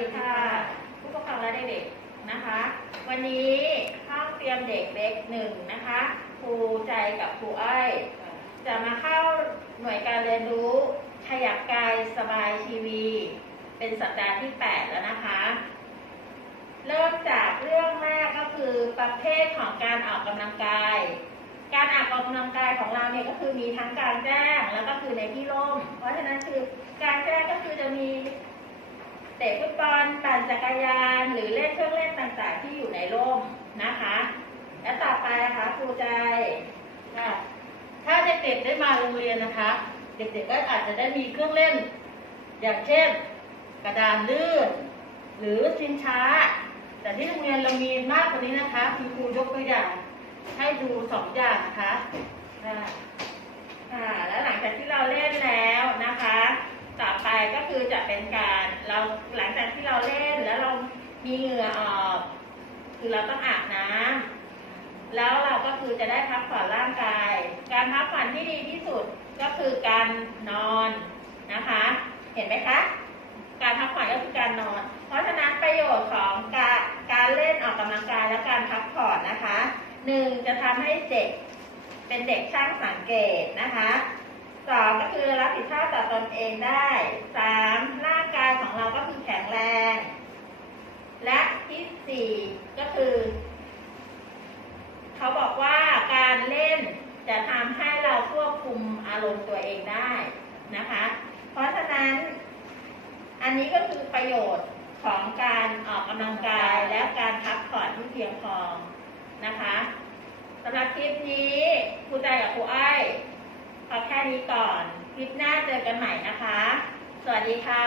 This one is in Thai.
ดีค่ะผู้ปกครองและเด็กๆนะคะ วันนี้ห้องเตรียมเด็กเล็กหนึ่งนะคะครูใจกับครูอ้อยจะมาเข้าหน่วยการเรียนรู้ขยับกายสบายชีวี เป็นสัปดาห์ที่ 8 แล้วนะคะ เริ่มจากเรื่องแรกก็คือประเภทของการออกกำลังกาย การออกกำลังกายของเราเนี่ยก็คือมีทั้งกลารแจ้งแล้วก็คือในที่ร่ม เพราะฉะนั้นคือการแจ้งก็คือจะมี เตะฟุตบอล ปั่นจักรยานหรือเล่นเครื่องเล่นต่างๆ ที่อยู่ในร่มนะคะ และต่อไปนะคะครูใจค่ะถ้าเด็กๆได้มาโรงเรียนนะคะ เด็กๆก็อาจจะได้มีเครื่องเล่น อย่างเช่น กระดานลื่น หรือชิงช้า แต่ที่โรงเรียนเรามีมากกว่านี้นะคะคุณครูยกตัวอย่างให้ดูสองอย่างนะคะค่ะค่ะแล้วหลังจากที่เราเล่นแล้วนะคะ ต่อไป ก็คือจะเป็นการเราหลังจากที่เราเล่นแล้วเรามีเหงื่อออกคือเราต้องอาบน้ำแล้วเราก็คือจะได้พักผ่อนร่างกาย การพักผ่อนที่ดีที่สุดก็คือการนอนนะคะ เห็นไหมคะ การพักผ่อนก็คือการนอน เพราะฉะนั้นประโยชน์ของการการเล่นออกกำลังกายและการพักผ่อนนะคะหนึ่งจะทำให้เด็กเป็นเด็กช่างสังเกตนะคะ สองก็คือรับผิดชอบต่อตนเองได้สามร่างกายของเราก็คือแข็งแรง และที่สี่ก็คือ เขาบอกว่าการเล่นจะทำให้เราควบคุมอารมณ์ตัวเองได้นะคะ เพราะฉะนั้น อันนี้ก็คือประโยชน์ของการออกกำลังกายและการพักผ่อนที่เพียงพอนะคะสำหรับคลิปนี้ครูใจกับครูอ้อ ยพอแค่นี้ก่อน คลิปหน้าเจอกันใหม่นะคะ สวัสดีค่ะ